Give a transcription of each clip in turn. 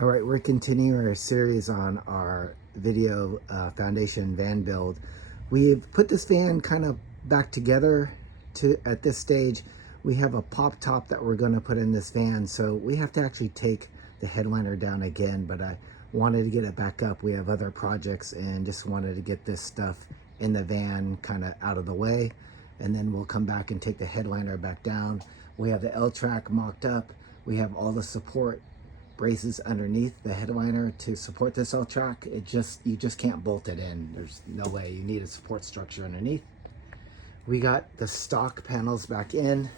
All right, we're continuing our series on our video foundation van build. We've put this van kind of back together at this stage. We have a pop top that we're going to put in this van, so we have to actually take the headliner down again, but I wanted to get it back up. We have other projects and just wanted to get this stuff in the van kind of out of the way, and then we'll come back and take the headliner back down. We have the L-track mocked up. We have all the support braces underneath the headliner to support this L-track. You just can't bolt it in. There's no way. You need a support structure underneath. We got the stock panels back in.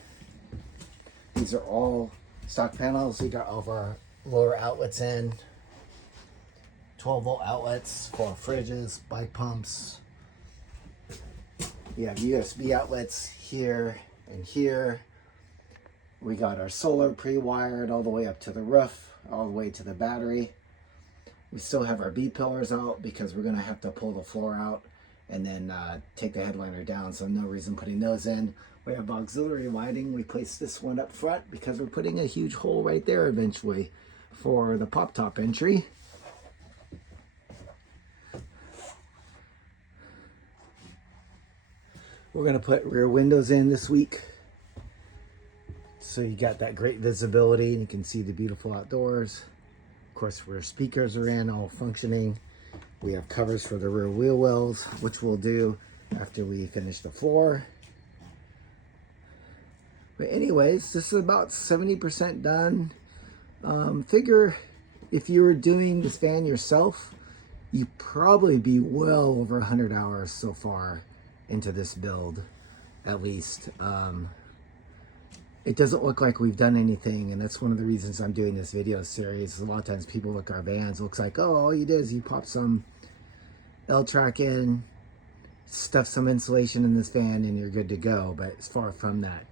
These are all stock panels. We got all of our lower outlets in. 12-volt outlets for fridges, bike pumps. We have USB outlets here and here. We got our solar pre-wired all the way up to the roof, all the way to the battery. We still have our B-pillars out because we're gonna have to pull the floor out and then take the headliner down, so no reason putting those in. We have auxiliary lighting. We placed this one up front because we're putting a huge hole right there eventually for the pop top entry. We're gonna put rear windows in this week, so you got that great visibility and you can see the beautiful outdoors. Of course, rear speakers are in, all functioning. We have covers for the rear wheel wells, which we'll do after we finish the floor. But anyways, this is about 70% done. Figure if you were doing this van yourself, you'd probably be well over 100 hours so far into this build, at least. It doesn't look like we've done anything, and that's one of the reasons I'm doing this video series. A lot of times people look at our vans, it looks like, oh, all you did is you pop some L-track in, stuff some insulation in this van, and you're good to go. But it's far from that.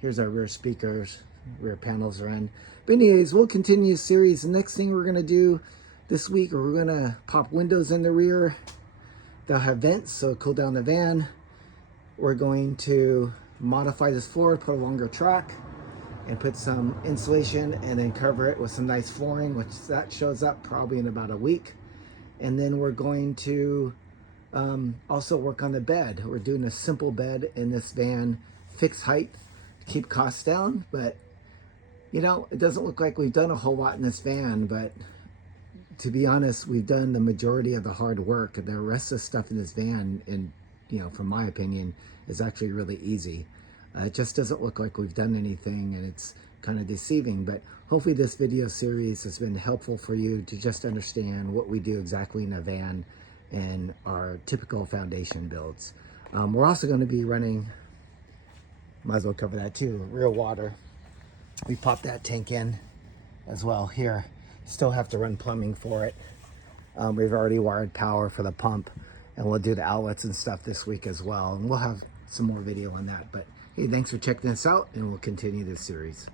Here's our rear speakers, rear panels are in. But anyways, we'll continue the series. The next thing we're gonna do this week, we're gonna pop windows in the rear. They'll have vents, so it'll cool down the van. We're going to modify this floor, put a longer track, and put some insulation and then cover it with some nice flooring, which that shows up probably in about a week. And then we're going to also work on the bed. We're doing a simple bed in this van, fixed height, to keep costs down. But you know, it doesn't look like we've done a whole lot in this van, but to be honest, we've done the majority of the hard work. The rest of the stuff in this van, and you know, from my opinion, is actually really easy. It just doesn't look like we've done anything, and it's kind of deceiving. But hopefully this video series has been helpful for you to just understand what we do exactly in a van and our typical foundation builds. We're also going to be running, might as well cover that too, real water. We popped that tank in as well here. Still have to run plumbing for it. We've already wired power for the pump, and we'll do the outlets and stuff this week as well. And we'll have some more video on that. But hey, thanks for checking this out, and we'll continue this series.